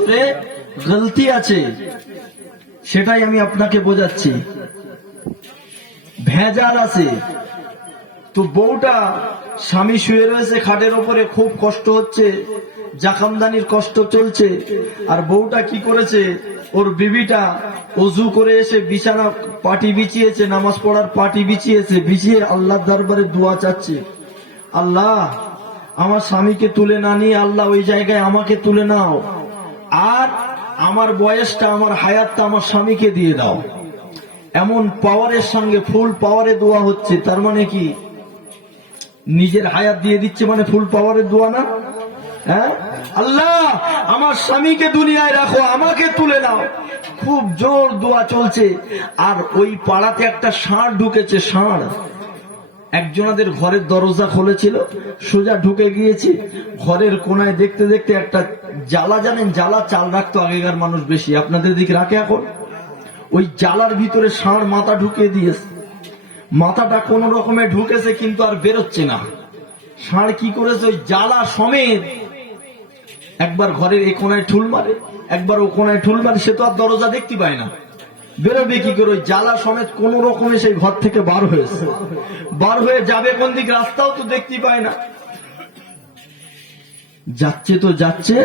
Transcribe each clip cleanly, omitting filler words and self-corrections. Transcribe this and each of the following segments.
ভিতরে গলতি আছে, সেটাই আমি আপনাকে বোঝাচ্ছি। ভেজাল আছে। তো বউটা স্বামী শুয়ে রয়েছে খাটের ওপরে, খুব কষ্ট হচ্ছে, জাকামদানির কষ্ট চলছে, আর বউটা কি করেছে, ওর বিবিটা অজু করে এসে বিছানা পাটি বিছিয়েছে, নামাজ পড়ার পাটি বিছিয়েছে, বিছিয়ে আল্লাহর দরবারে দোয়া চাচ্ছে, আল্লাহ আমার স্বামীকে তুলে না নিয়ে আল্লাহ ওই জায়গায় আমাকে তুলে নাও, আর আমার বয়সটা, আমার হায়াতটা আমার স্বামীকে দিয়ে দাও। এমন পাওয়ারের সঙ্গে, ফুল পাওয়ারে দোয়া হচ্ছে। তার মানে কি, নিজের হায়াত দিয়ে দিচ্ছে, মানে ফুল পাওয়ারের দোয়া না? হ্যাঁ, আল্লাহ আমার স্বামীকে দুনিয়ায় রাখো, আমাকে তুলে নাও। খুব জোর দোয়া চলছে। আর ওই পাড়াতে একটা ষাঁড় ঢুকেছে। ষাঁড় একজনাদের ঘরের দরজা খুলেছিল, সোজা ঢুকে গিয়েছে। ঘরের কোনায় দেখতে দেখতে একটা জ্বালা, জানেন জ্বালা চাল রাখতো আগেকার মানুষ বেশি, আপনাদের দিকে রাখে এখন। ওই জ্বালার ভিতরে ষাঁড় মাথা ঢুকিয়ে দিয়েছে। মাথাটা কোন রকমে ঢুকেছে, কিন্তু আর বেরোচ্ছে না। ষাঁড় কি করেছে, ওই জ্বালা সমেত একবার ঘরের এ কোনায় ঠুল মারে, একবার ও কোনায় ঠুল মারে। সে তো আর দরজা দেখতে পায় না, বেরোবে কি করে? ওই জ্বালা সমেত কোন রকমে সেই ঘর থেকে বার হয়েছে। বার হয়ে যাবে কোন দিক, রাস্তাও তো দেখতে পায় না। যাচ্ছে তো যাচ্ছে,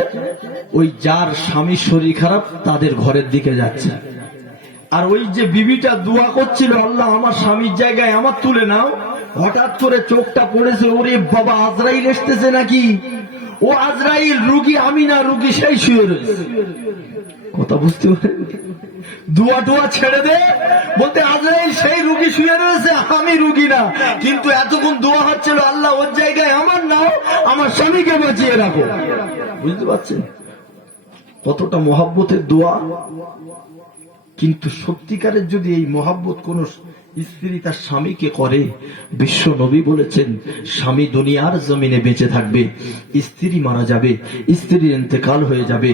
ওই যার স্বামীর শরীর খারাপ তাদের ঘরের দিকে যাচ্ছে। আর ওই যে বিবিটা দোয়া করছিল, আল্লাহ আমার স্বামীর জায়গায় আমার তুলে নাও, হঠাৎ করে চোখটা পড়েছে, ওরে বাবা আজরাইল এসতেছে নাকি? ও আজরাইল রুগী আমি না, রুগী সেই শুয়ে রয়েছে। কথা বুঝতে পারেন? দোয়া টোয়া ছেড়ে দে, বলতে আজরাইল সেই রুগী শুয়ে রয়েছে, আমি রুগী না। কিন্তু এতক্ষণ দোয়া হচ্ছিল, আল্লাহ ওর জায়গায় আমার নাও, আমার স্বামীকে বাঁচিয়ে রাখো। বুঝতে পারছেন কতটা মহব্বতের দোয়া? কিন্তু সত্যিকারের যদি এই মহব্বত কোন স্ত্রী তার স্বামীকে করে, বিশ্ব নবী বলেছেন, স্বামী দুনিয়ার জমিনে বেঁচে থাকবে, স্ত্রী মারা যাবে, স্ত্রীর ইন্তেকাল হয়ে যাবে,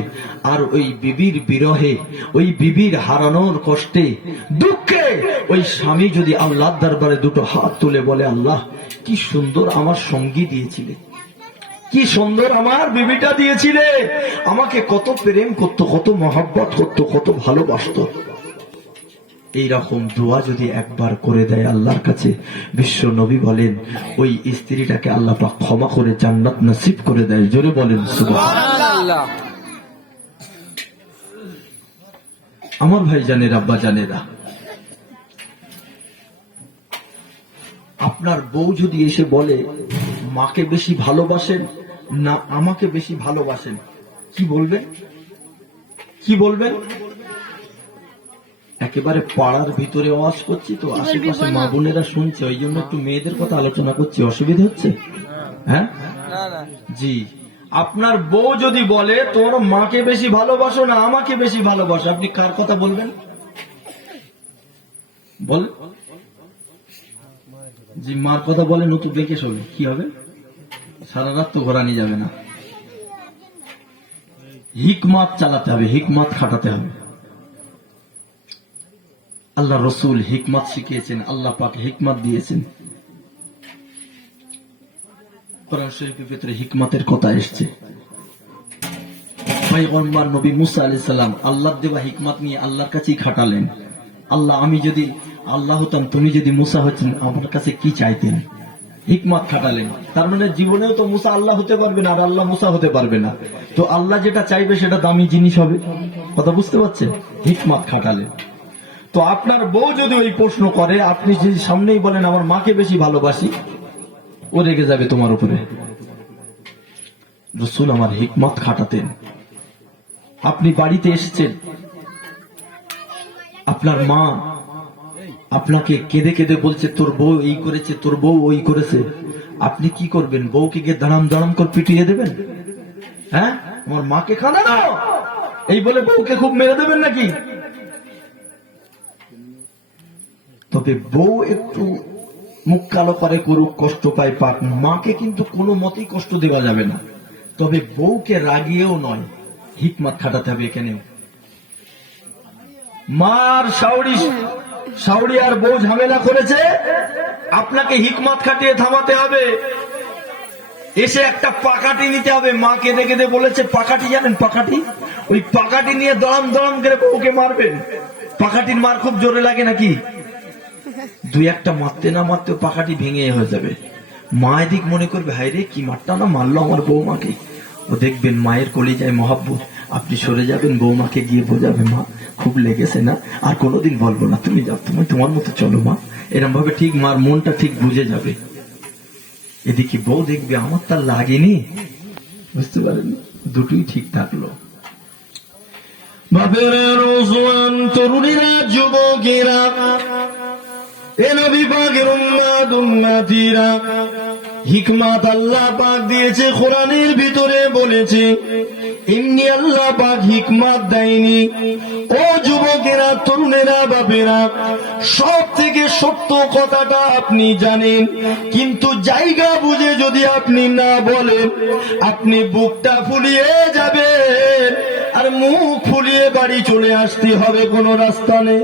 আর ওই বিবির বিরহে, ওই বিবির হারানোর কষ্টে, দুঃখে ওই স্বামী যদি আল্লাহর দরবারে দুটো হাত তুলে বলে, আল্লাহ কি সুন্দর আমার সঙ্গী দিয়েছিলে, কি সুন্দর আমার বিবিটা দিয়েছিলে, আমাকে কত প্রেম করতো, কত মহব্বত করতো, কত ভালোবাসতো, এইরকম দোয়া যদি একবার করে দেয় আল্লাহর কাছে, বিশ্ব নবী বলেন ওই স্ত্রীটাকে আল্লাহ পাক ক্ষমা করে জান্নাত নসিব করে দেয়। জোরে বলেন সুবহানাল্লাহ। আমার ভাই জানেরা, আব্বা জানেরা, আপনার বউ যদি এসে বলে মাকে বেশি ভালোবাসেন না আমাকে বেশি ভালোবাসেন, কি বলবেন? কি বলবেন? একেবারে পাড়ার ভিতরে ওয়াজ করছি তো, আশেপাশে মা বোনেরা শুনছে, ওই জন্য একটু মেয়েদের কথা আলোচনা করছি। অসুবিধা হচ্ছে? হ্যাঁ জি। আপনার বউ যদি বলে তোর মাকে বেশি ভালোবাসো না আমাকে বেশি ভালোবাসো, আপনি কার কথা বলবেন? বল জি, মার কথা বলে নতুন দেখে শোবে, কি হবে? সারা রাত তো ঘোরানি যাবে না। হিকমত চালাতে হবে, হিকমত খাটাতে হবে। আল্লাহ রসুল হিকমত শিখিয়েছেন, আল্লাহ পাক হিকমত দিয়েছেন। কোরআন শরীফের ভিতরে হিকমতের কথা এসেছে। পয়গম্বর নবী মুসা আলাইহিস সালাম আল্লাহর দেওয়া হিকমত নিয়ে আল্লাহর কাছেই খাটালেন। আল্লাহ আমি যদি আল্লাহ হতাম, তুমি যদি মুসা হতেন, আমার কাছে কি চাইতেন? হিকমত খাটালেন। তার মানে জীবনেও তো মুসা আল্লাহ হতে পারবে না, আর আল্লাহ মুসা হতে পারবে না। তো আল্লাহ যেটা চাইবে সেটা দামি জিনিস হবে। কথা বুঝতে পারছেন? হিকমত খাটালেন। তো আপনার বউ যদি ওই প্রশ্ন করে, আপনি যদি সামনেই বলেন আমার মাকে বেশি ভালোবাসি, ও রেগে যাবে তোমার উপরে। রাসূল আমার হিকমত খাটাতেন। আপনি বাড়িতে এসেছেন, আপনার মা আপনাকে কেঁদে কেঁদে বলছে তোর বউ এই করেছে, তোর বউ ওই করেছে, আপনি কি করবেন? বউকে গিয়ে দাঁড়াম দাঁড়াম করে পিটিয়ে দেবেন? হ্যাঁ, আমার মাকে খানা দাও এই বলে বউকে খুব মেরে দেবেন নাকি? তবে বউ একটু মুখ কালো করে করুক, কষ্ট পায় পাক, মাকে কিন্তু কোনো মতেই কষ্ট দেওয়া যাবে না। তবে বউকে রাগিয়েও নয়, হিকমত খাটাতে হবে এখানে। মার শাওড়ি আর বউ ঝামেলা করেছে, আপনাকে হিকমত খাটিয়ে থামাতে হবে। এসে একটা পাকাটি নিতে হবে। মা কেঁদে কেঁদে বলেছে পাকাটি, জানেন পাকাটি? ওই পাকাটি নিয়ে দম দম করে বউকে মারবেন। পাকাটির মার খুব জোরে লাগে নাকি? দুই একটা মারতে না মারতে পাকাটি ভেঙে হয়ে যাবে। মা এদিক মনে করবে, হায় রে কি মারটা না মারলো আমার বৌমাকে। ও দেখবেন মায়ের কলিজায় মহাব্বত, আপনি সরে যাবেন, বৌমাকে গিয়ে বোঝাবে, মা খুব লেগেছে না, আর কোনোদিন বলবো না, তুমি যাও, তুমি তোমার মতো চলো মা। এরকম ভাবে ঠিক মার মনটা ঠিক বুঝে যাবে। এদিকে বউ দেখবে আমার তার লাগেনি, বুঝতে পারেন, দুটোই ঠিক থাকলো। বাপেরা, রোজওয়ান তরুণীরা, যুবকেরা, এ নবী পাকের উম্মত উম্মতিরা, হিকমত আল্লাহ পাক দিয়েছে কোরআনের ভিতরে বলেছে, এমনি আল্লাহ পাক হিকমত দেয়নি। ও যুবকেরা, তরুণেরা, বাপেরা, সব থেকে সত্য কথাটা আপনি জানেন, কিন্তু জায়গা বুঝে যদি আপনি না বলেন, আপনি বুকটা ফুলিয়ে যাবেন আর মুখ ফুলিয়ে বাড়ি চলে আসতে হবে, কোনো রাস্তা নেই।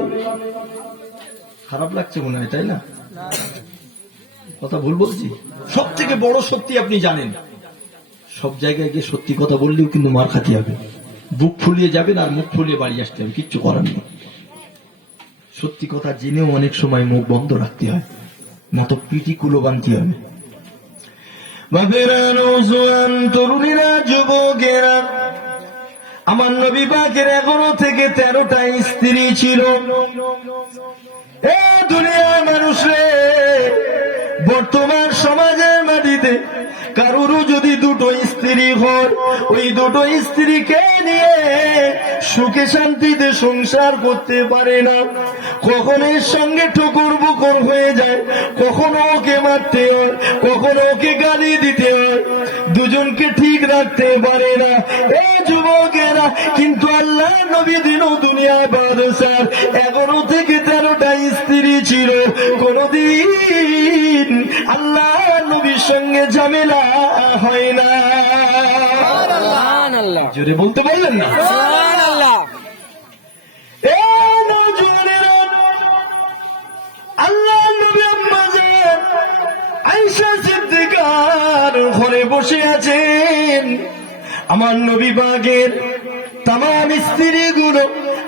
খারাপ লাগছে মনে হয়, তাই না? কথা ভুল বলছি? সব থেকে বড় সত্যি আপনি জানেন, সব জায়গায় গিয়ে সত্যি কথা বললেও কিন্তু মার খাতে হবে, বুক ফুলিয়ে যাবেন আর মুখ ফুলিয়ে বাড়ি আসতে হবে, কিচ্ছু করার নেই। সত্যি কথা জেনেও অনেক সময় মুখ বন্ধ রাখতে হয়, মতো পিটি কুলো বানতে হবে। বাপেরা, নওজোয়ান তরুণীরা, যুবকেরা, আমার নবী পাকের 11 থেকে 13টা স্ত্রী ছিল। এ দুনিয়ার মানুষে, বর্তমান সমাজের মাটিতে কারোরও যদি দুটো স্ত্রী হয়, ওই দুটো স্ত্রীকে নিয়ে সুখে শান্তিতে সংসার করতে পারে না। কখনো এর সঙ্গে ঠুকুর বুকুর হয়ে যায়, কখনো ওকে মারতে হয়, কখনো ওকে গালি দিতে হয়, দুজনকে ঠিক রাখতে পারে না। এই যুবকেরা, কিন্তু আল্লাহ নবী দিনও দুনিয়া বাদশার 11 থেকে 13টা স্ত্রী ছিল। কোনদিন আল্লাহ নবীর সঙ্গে ঝামেলা হয় না। জোরে বলতে পারলেন না? আল্লাহ নবী আম্মা জান আয়েশা সিদ্দিকার ঘরে বসে আছেন। আমার নবী পাকের তামাম স্ত্রীগুলো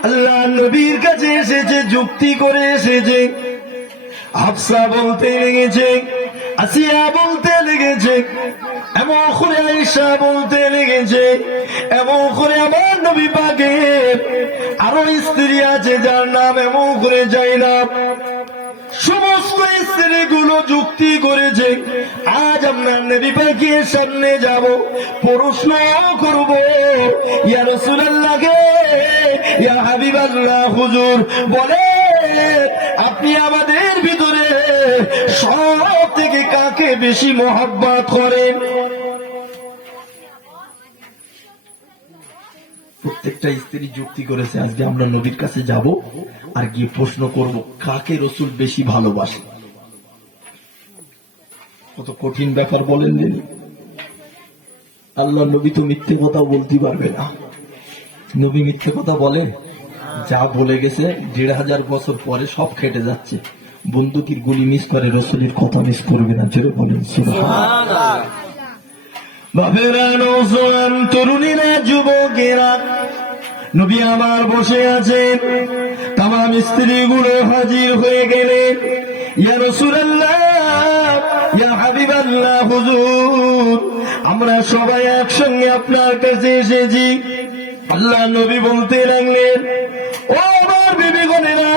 আল্লাহ নবীর কাছে এসেছে, যুক্তি করে এসেছে। হাফসা বলতে লেগেছে, আসিয়া বলতে লেগেছে, এমন করে আয়েশা বলতে লেগেছে, এমন করে আমার নবী পাকের আরো স্ত্রী আছে যার নাম এমন করে জাইনাব। সমস্ত স্ত্রীগুলো যুক্তি করেছে। আজ আমরা নবী পাকের সামনে যাব, প্রশ্ন করব, ইয়া রাসূলুল্লাহ গে, ইয়া হাবিবাল্লাহ, হুজুর বলে আপনি আমাদের ভিতরে সব থেকে কাকে বেশি মহব্বত করেন? প্রত্যেকটা স্ত্রী যুক্তি করেছে। আজকে আমরা নবীর কাছে যাব আর গিয়ে প্রশ্ন করব, কাকে রসুল বেশি ভালোবাসে। কত কঠিন ব্যাপার বলেন দিন। আল্লাহ নবী তো মিথ্যে কথা বলতে পারবে না। নবী মিথ্যে কথা বলে? যা বলে গেছে 1500 বছর পরে সব খেটে যাচ্ছে। বন্দুকের গুলি মিস করে, রসুলের কথা মিস করবে না। জোরে বলেন সুবহানাল্লাহ। বাপেরা, নওজোয়ান তরুণীরা, যুবকেরা, নবী আমার বসে আছেন। তামাম স্ত্রীগুলো হাজির হয়ে গেলেন। ইয়া রাসূলুল্লাহ, ইয়া হাবিবাল্লাহ, হুজুর আমরা সবাই একসঙ্গে আপনার কাছে এসেছি। আল্লাহ নবী বলতে লাগলেন, ও আমার বিবিগণেরা,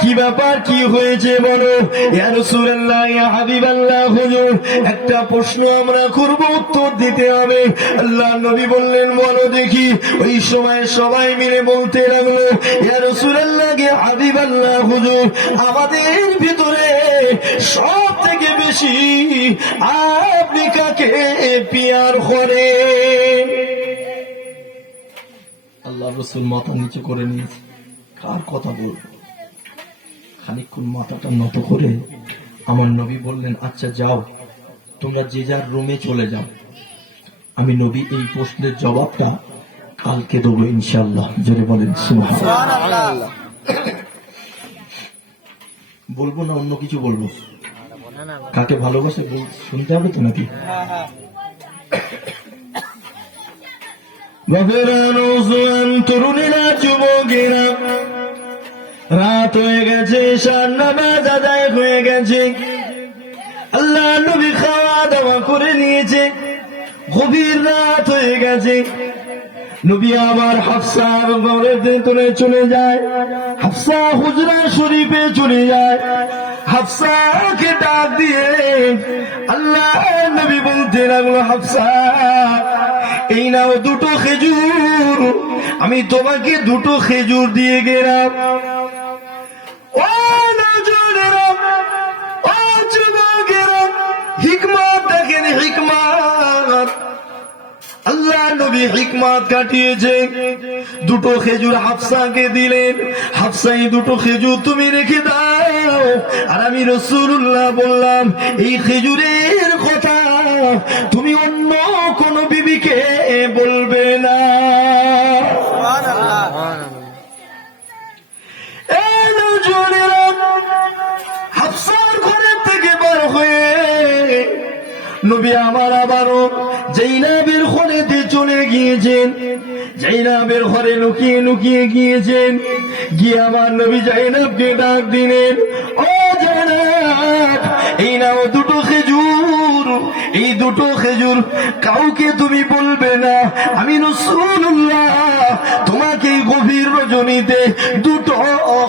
কি ব্যাপার, কি হয়েছে বলো। ইয়া রাসূলুল্লাহ, ইয়া হাবিবাল্লাহ, হুজুর একটা প্রশ্ন আমরা করব, উত্তর দিতে হবে। আল্লাহ নবী বললেন, বলো দেখি। ওই সময় সবাই মিলে বলতে লাগলো, ইয়া রাসূলুল্লাহ, ইয়া হাবিবাল্লাহ, হুজুর আমাদের ভিতরে সব থেকে বেশি আপনি কাকে পিয়ার করেন? আল্লাহ রসুল মাথা নিচু করে নিয়েছে। কার কথা বলবো? খানিকক্ষণ মাথাটা নত করে আমার নবী বললেন, আচ্ছা যাও, তোমরা যে যার রুমে চলে যাও, আমি নবী এই প্রশ্নের জবাবটা কালকে দেবো ইনশাআল্লাহ। জোরে বলেন সুবহানাল্লাহ। বলবো না অন্য কিছু বলবো? কাকে ভালোবাসে শুনতে হবে তো নাকি? বাপেরা, নওজোয়ান তরুণেরা, যুবকেরা, রাত হয়ে গেছে, ঈশার নামাজ আদায় হয়ে গেছে, আল্লাহ নবী খাওয়া দাওয়া করে নিয়েছে, গভীর রাত হয়ে গেছে। নবী আমার হাফসার ঘরের ভেতরে চলে যায়, হাফসা হুজরা শরীফে চলে যায়। হাফসাকে ডাক দিয়ে আল্লাহ নবী বলতে লাগলো, হাফসা এই নাও দুটো খেজুর, আমি তোমাকে দুটো খেজুর দিয়ে গেলাম। ও নওজোয়ানেরা, ও যুবকেরা, হিকমত দেখেন, হিকমত। আল্লাহ নবী হিকমত কাটিয়েছে, দুটো খেজুর হাফসাকে দিলেন। হাফসা এই দুটো খেজুর তুমি রেখে দাও, আর আমি রাসূলুল্লাহ বললাম এই খেজুরের কথা তুমি অন্য কোন বিবিকে বলবে না। এই নওজোয়ানেরা, হাফসার ঘরের থেকে বার হয়ে নবী আমার আবারও জাইনাবের ঘরেতে চলে গিয়েছেন। জাইনাবের ঘরে লুকিয়ে লুকিয়ে গিয়েছেন, গিয়ে আমার নবী জাইনাবকে ডাক দিলেন, ও জাইনাব এই নাও দুটো খেজুর, এই দুটো খেজুর কাউকে তুমি বলবে না, আমি রাসূলুল্লাহ তোমাকে গভীর রজনীতে দুটো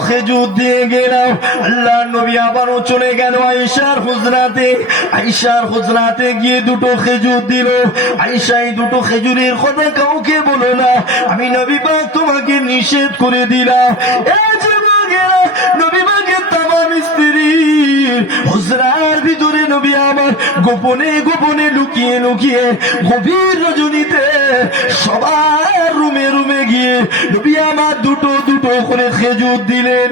খেজুর দিয়ে গেলাম। আল্লাহ নবী আবারও চলে গেল আয়েশার হুজরাতে, আয়েশার হুজরাতে গিয়ে দুটো খেজুর দিল। আয়েশা এই দুটো খেজুরের কথা কাউকে বলো না, আমি নবী পাক তোমাকে নিষেধ করে দিলাম। এই যুবকেরা, নবী পাকের তামাম স্ত্রীর হুজরার ভিতরে নবী আমার গোপনে গোপনে লুকিয়ে লুকিয়ে গভীর রজনীতে সবার রুমে রুমে গিয়ে নবী আমার দুটো দুটো করে খেজুর দিলেন।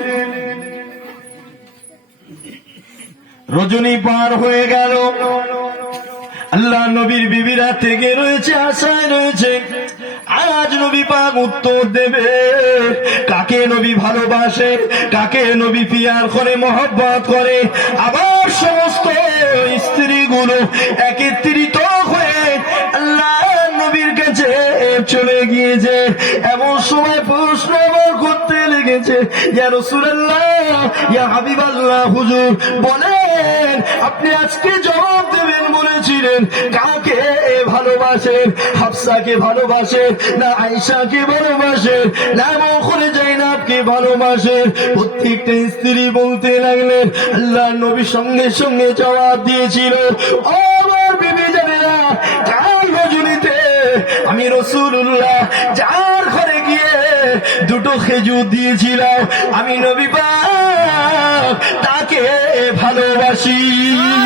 রজনী পার হয়ে গেল, আল্লাহ নবীর বিবিরা থেকে রয়েছে, আশায় রয়েছে আজ নবী পাক উত্তর দেবে, কাকে নবী ভালোবাসে, কাকে নবী পিয়ার করে, মহব্বত করে। আবার সমস্ত স্ত্রীগুলো একত্রিত হয়ে আল্লাহ নবীর কাছে চলে গিয়েছে। এমন সময় প্রশ্ন করতে লেগেছে, ইয়া রাসূলুল্লাহ, ইয়া হাবিবাল্লাহ, হুজুর বলেন আপনি আজকে জবাব দেবেন বলেছিলেন, কাকে ভালোবাসেন, হাফসাকে ভালোবাসেন না আয়েশাকে ভালোবাসেন না মুখরে জাইনাবকে ভালোবাসেন? প্রত্যেকটা স্ত্রী বলতে লাগলেন। আল্লাহ নবী সঙ্গে সঙ্গে জবাব দিয়েছিল, ও আমার বিবি জানেরা, কাল রজনীতে আমি রাসূলুল্লাহ যার ঘরে গিয়ে দুটো খেজুর দিয়েছিলাম, আমি নবী পাক তাকে ভালোবাসি।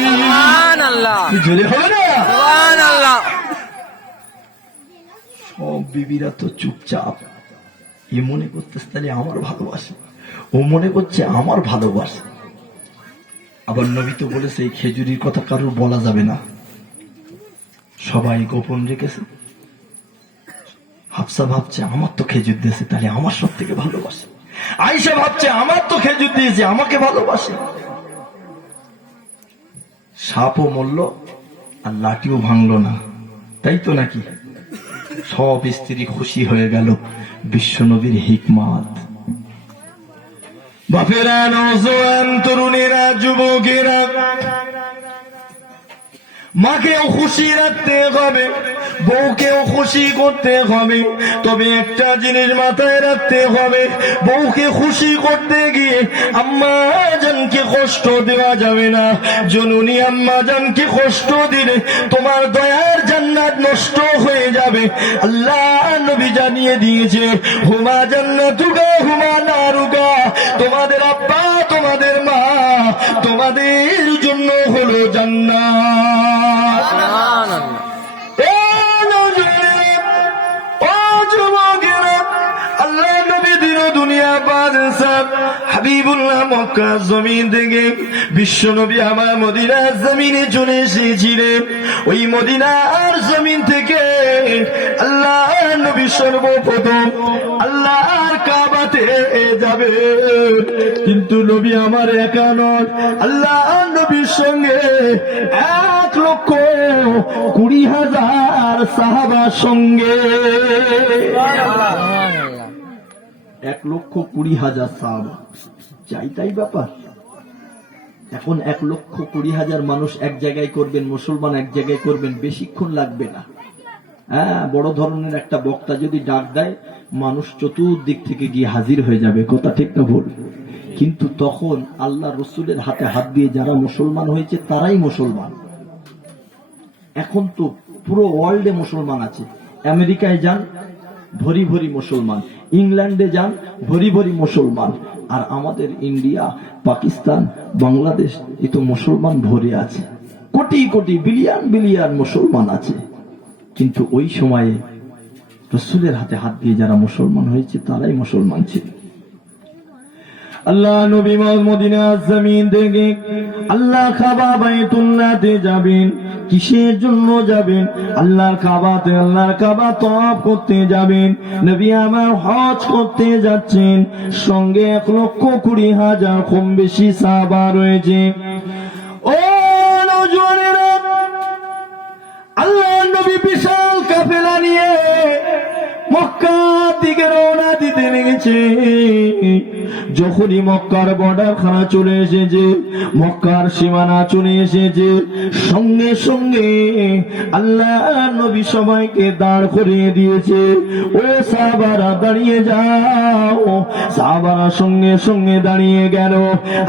সুবহানাল্লাহ, জোরে হবে না? সুবহানাল্লাহ। সব বিবিরা তো চুপচাপ, এ মনে করতেছে তাহলে আমার ভালোবাসে, ও মনে করছে আমার ভালোবাসে। আবার নবী তো বলেছে এই খেজুরির কথা কারোর বলা যাবে না, সবাই গোপন রেখেছে। হাফসা ভাবছে আমার তো খেজুর দিয়েছে, তাহলে আমার সব থেকে ভালোবাসে। আয়েশা ভাবছে আমার তো খেজুর দিয়েছে, আমাকে ভালোবাসে। সাপও মরল আর লাঠিও ভাঙলো না, তাই তো নাকি? সব স্ত্রী খুশি হয়ে গেল। বিশ্বনবীর হিকমত। বাপেরা, নওজোয়ান তরুণেরা, যুবকেরা, মাকেও খুশি রাখতে হবে, বউকেও খুশি করতে হবে। তবে একটা জিনিস মাথায় রাখতে হবে, বউকে খুশি করতে গিয়ে আম্মা জানকে কষ্ট দেওয়া যাবে না। জননী আম্মা জানকে কষ্ট দিলে তোমার দয়ার জান্নাত নষ্ট হয়ে যাবে। আল্লাহ নবী জানিয়ে দিয়েছে, হুমা জান্নাতুকা হুমা নারুকা, তোমাদের আব্বা তোমাদের মা তোমাদের জন্য হলো জান্নাত। আল্লাহ নবী দিন দুনিয়া বাদশাহ হাবিবুল্লাহ মক্কা জমিন থেকে বিশ্ব নবী আমার মদিনার জমিনে চলে এসেছিলেন। ওই মদিনার জমিন থেকে আল্লাহ নবী সর্বপ্রথম আল্লাহর কাবাতে যাবে কিন্তু নবী আমার একা নন, আল্লাহ নবীর সঙ্গে 1,20,000 সাহাবার সঙ্গে 1,20,000 সাহাবা। চাই তাই ব্যাপার। এখন 1,20,000 মানুষ এক জায়গায় করবেন, মুসলমান এক জায়গায় করবেন, বেশিক্ষণ লাগবে না। হ্যাঁ, বড় ধরনের একটা বক্তা যদি ডাক দেয়, মানুষ চতুর্দিক থেকে গিয়ে হাজির হয়ে যাবে, কথা ঠিক না ভুল? কিন্তু তখন আল্লাহ রসুলের হাতে হাত দিয়ে যারা মুসলমান হয়েছে তারাই মুসলমান। এখন তো পুরো ওয়ার্ল্ডে মুসলমান আছে। আমেরিকায় যান, ভরি ভরি মুসলমান। ইংল্যান্ডে যান, ভরি ভরি মুসলমান। আর আমাদের ইন্ডিয়া, পাকিস্তান, বাংলাদেশ, এ তো মুসলমান ভরে আছে। কোটি কোটি, বিলিয়ন বিলিয়ন মুসলমান আছে। কিন্তু ওই সময়ে রসুলের হাতে হাত দিয়ে যারা মুসলমান হয়েছে তারাই মুসলমান ছিল। আল্লাহ নবী মদিনার জমিন থেকে আল্লাহ কাবা বাইতুল্লাহতে যাবেন। কিসের জন্য যাবেন? আল্লাহর কাবাতে, আল্লাহর কাবা তওয়াফ করতে যাবেন। নবী আমার হজ করতে যাচ্ছেন, সঙ্গে 1,20,000 কম বেশি সাহাবা রয়েছে। ও নওজওয়ানেরা, আল্লাহ নবী বিশাল কাফেলা নিয়ে মক্কার দিকে রওনা দিতে লেগেছে। যখনই মক্কার বর্ডার খানা চলে এসেছে, মক্কার সীমানা চলে এসেছে, সঙ্গে সঙ্গে আল্লাহ নবী সবাইকে দাঁড় করিয়ে দিয়েছে। ও সাহাবারা দাঁড়িয়ে যাও। সাহাবারা সঙ্গে সঙ্গে দাঁড়িয়ে গেল।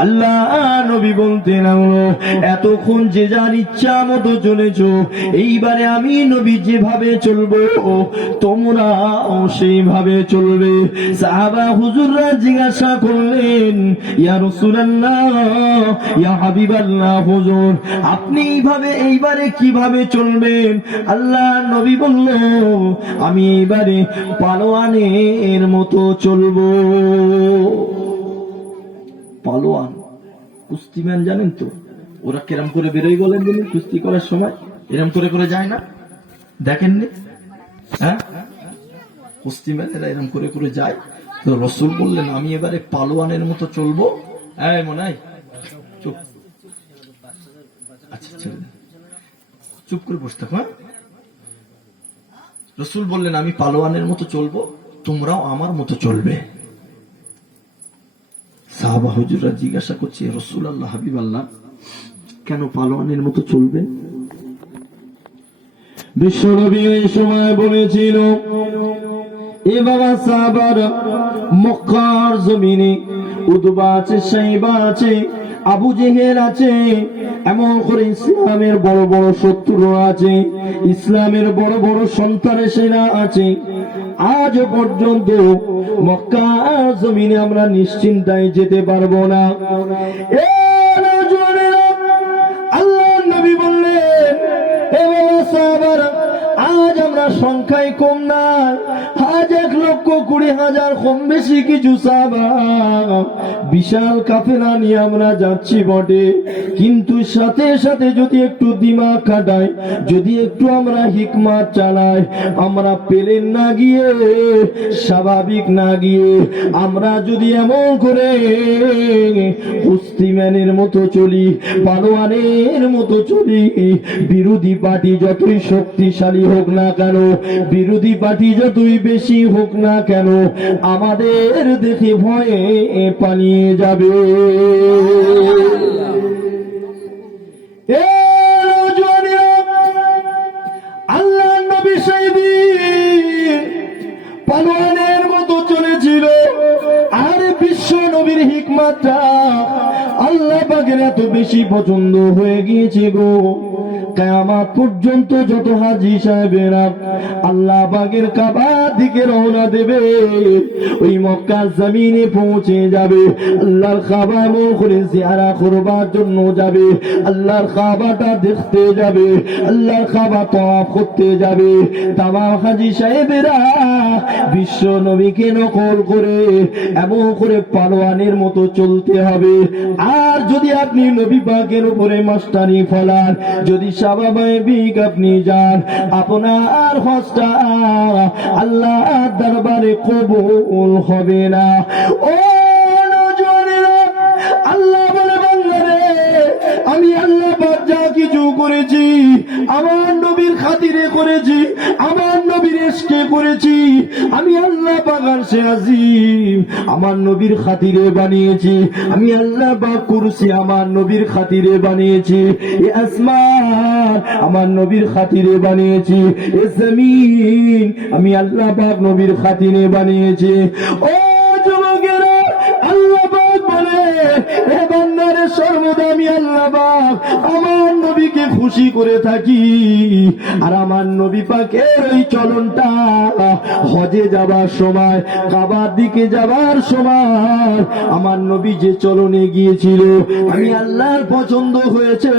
আল্লাহ নবী বলতে লাগলো, এতক্ষণ যে যার ইচ্ছা মতো চলেছ, এইবারে আমি নবী যেভাবে চলবো তোমরাও সেইভাবে চলবে। সাহাবা হুজুররা জিজ্ঞাসা করলেন, ইয়া রাসূলুল্লাহ, ইয়া হাবিবাল্লাহ, হুজুর আপনি এইবারে কিভাবে চলবেন? আল্লাহ নবী বলল, আমি এইবারে পালোয়ানের মতো চলবো। পালোয়ান, কুস্তিম্যান জানেন তো ওরা কেরম করে বেরোয় গেলেন বলুন? কুস্তি করার সময় এরম করে করে যায় না, দেখেননি? হ্যাঁ, কুস্তিম্যানেরা এরম করে করে যায়। তো রসুল বললেন, আমি এবারে পালোয়ানের মতো চলবো। মনে হয় চুপ, আচ্ছা চুপ করে বসতে। হ্যাঁ, রসুল বললেন, আমি পালোয়ানের মতো চলবো, তোমরাও আমার মতো চলবে। সাহাবা হুজুররা জিজ্ঞাসা করছে, রসুল আল্লাহ, হাবিব আল্লাহ, কেন পালোয়ানের মতো চলবেন? বিশ্বনবী এই সময় বলেছিল, এ বাবা সাহাবারা, মক্কার জমিনে উতবা আছে, শাইবা আছে, আবু জেহেল আছে, এমন করে ইসলামের বড় বড় শত্রু আছে, ইসলামের বড় বড় সন্ত্রাসীরা আছে। আজ পর্যন্ত মক্কার জমিনে আমরা নিশ্চিন্তায় যেতে পারবো না। আল্লাহ নবী বললেন, হে বাবা সাহাবারা, আজ আমরা সংখ্যায় কম নাই, আজ 1,20,000 কম বেশি কিছু সাহাবা, বিশাল কাফেলা নিয়ে আমরা যাচ্ছি বটে, কিন্তু সাথে সাথে যদি একটু দিমাগ খাটাই, যদি একটু আমরা হিকমত চালাই, আমরা পেলেন না গিয়ে, স্বাভাবিক না গিয়ে, আমরা যদি এমন করে কুস্তিম্যানের মতো চলি, পালোয়ানের মতো চলি, বিরোধী পার্টি যতই শক্তিশালী হোক না কেন, বিরোধী পার্টি যতই বেশি হোক না কেন, আমাদের দেখে ভয়ে পালিয়ে যাবে। আল্লাহ নবী সেই দিন পালোয়ানের মতো চলেছিল। আর বিশ্ব নবীর হিকমতটা আল্লাহ পাকের এত বেশি পছন্দ হয়ে গিয়েছে গো, কিয়ামত পর্যন্ত যত হাজী সাহেবেরা আল্লাহ পাকের কাবার দিকে রওনা দেবে, ওই মক্কার জমিনে পৌঁছে যাবে, আল্লাহর কাবা করে জিয়ারত করবার জন্য যাবে, আল্লাহর কাবাটা দেখতে যাবে, আল্লাহর কাবা তওয়াফ করতে যাবে। তামাম হাজী সাহেবেরা বিশ্ব নবীকে নকল করে এমন করে পালোয়ানের মতো চলতে হবে। আর যদি আপনি নবী পাকের উপরে মাস্টারি ফলান, যদি স্বাভাবিক আপনি যান, আপনার হজটা আল্লাহর দরবারে কবুল হবে না। ও আল্লাহ বলে বান্দারে আমি আল্লাহ পাক যা কিছু করেছি আমার নবীর খাতিরে করেছি, আমার নবীর ইশকে করেছি। আমি আল্লাহ পাক আরশে আজিম আমার নবীর খাতিরে বানিয়েছি, আমি আল্লাহ পাক কুরসি আমার নবীর খাতিরে বানিয়েছি, এ আসমান আমার নবীর খাতিরে বানিয়েছি, এ জমিন আমি আল্লাহ পাক নবীর খাতিরে বানিয়েছি। ও যুবকেরা, আল্লাহ পাক বলে এ বান্দারে সর্বদা আমি আল্লাহ পাক আমার নবীকে খুশি করে থাকি। আর আমার নবী পাকের ওই চলনটা হজে যাবার সময়, কাবার দিকে যাবার সময় আমার নবী যে চলনে গিয়েছিল আমি আল্লাহর পছন্দ হয়েছে।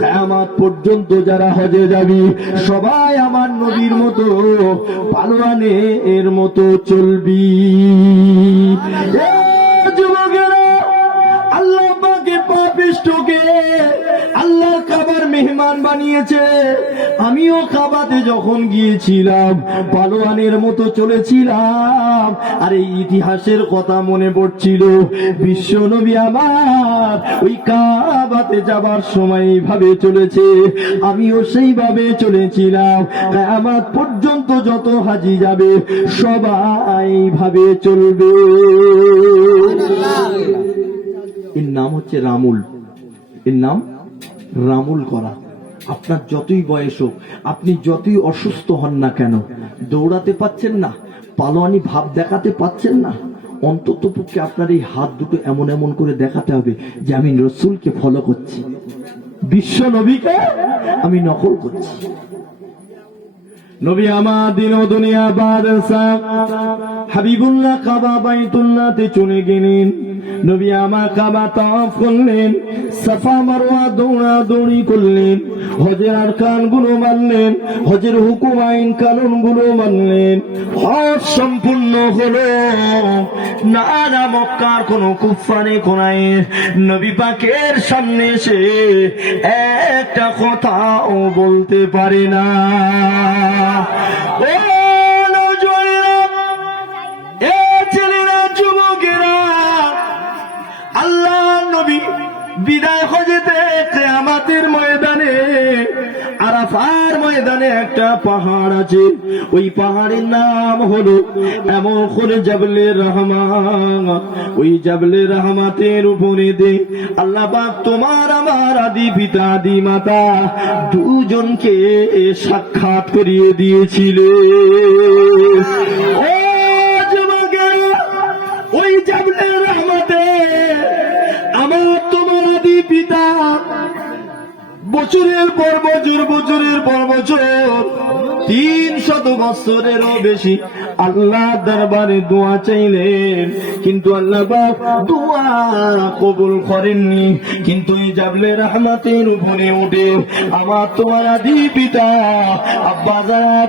কিয়ামত পর্যন্ত যারা হজে যাবি সবাই আমার নবীর মতো পালোয়ানের মতো চলবি। এ যুবকেরা, আল্লাহ পাকে পাপিষ্ঠকে আল্লাহর কাবার মেহমান বানিয়েছে। আমিও কাবাতে যখন গিয়েছিলাম পালোয়ানের মতো চলেছিলাম, আর এই ইতিহাসের কথা মনে পড়ছিল। বিশ্ব নবী আমার ওই কাবাতে যাবার সময় এইভাবে চলেছে, আমিও সেইভাবে চলেছিলাম। কিয়ামত পর্যন্ত যত হাজি যাবে সবাই ভাবে চলবে। এর নাম হচ্ছে রামুল, এর নাম রামুল করা। আপনার যতই বয়স হোক, আপনি যতই অসুস্থ হন না কেন, দৌড়াতে পাচ্ছেন না, পালোয়ানি ভাব দেখাতে পাচ্ছেন না, অন্তত পক্ষে আপনার এই হাত দুটো এমন এমন করে দেখাতে হবে যে আমি রসুলকে ফলো করছি, বিশ্ব নবীকে আমি নকল করছি। নবী আমার দিন ও দুনিয়া বাদশাহ হাবিবুল্লাহ কাবা বাইতুল্লাহতে চলে গেলেন। নবী আমার কাবা তাওয়াফ করলেন, সাফা মারওয়া দৌড়াদৌড়ি করলেন, হজের আরকান গুলো মানলেন, হজের হুকুম আইন কানুন গুলো মানলেন। হজ সম্পূর্ণ হলো। না মক্কার কোন কুফারে কোনায় নবী পাকের সামনে এসে একটা কথাও বলতে পারে না। ও নওজোয়ানেরা, এ ছেলেরা, যুবকেরা, আল্লাহ নবী বিদায় হজেতে কিয়ামতের ময়দানে আরাফার ময়দানে একটা পাহাড় আছে, ওই পাহাড়ের নাম হলো এমন করে জাবলে রহমান। ওই জাবলে রহমাতের উপরে দে আল্লাহ পাক তোমার আমার আদি পিতা আদি মাতা দুজনকে সাক্ষাৎ করিয়ে দিয়েছিলেন। ও যুবকেরা, ওই জাবলে রহমাতে আমার তোমার আদি পিতা বছরের পর বছর, বছরের পর বছর, 300 বছরেরও বেশি আল্লাহ দরবারে দোয়া চাইলেন, কিন্তু আল্লাহ পাক দোয়া কবুল করেননি। কিন্তু এই জাবলে রহমতের উপরে উঠে আমার তোমার আদি পিতা আব্বা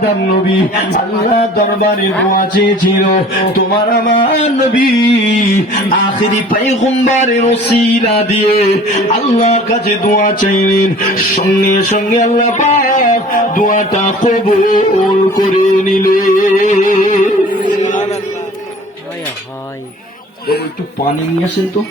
জান নবী আল্লাহ দরবারে দোয়া চেয়েছিল। তোমার আমার নবী আখিরি পয়গম্বরের ওসিলা দিয়ে আল্লাহর কাছে দোয়া চাইলেন, সঙ্গে সঙ্গে আল্লাহ পাক দোয়াটা কবুল করে নিলেন। একটু পানি নিয়ে আসেন তো।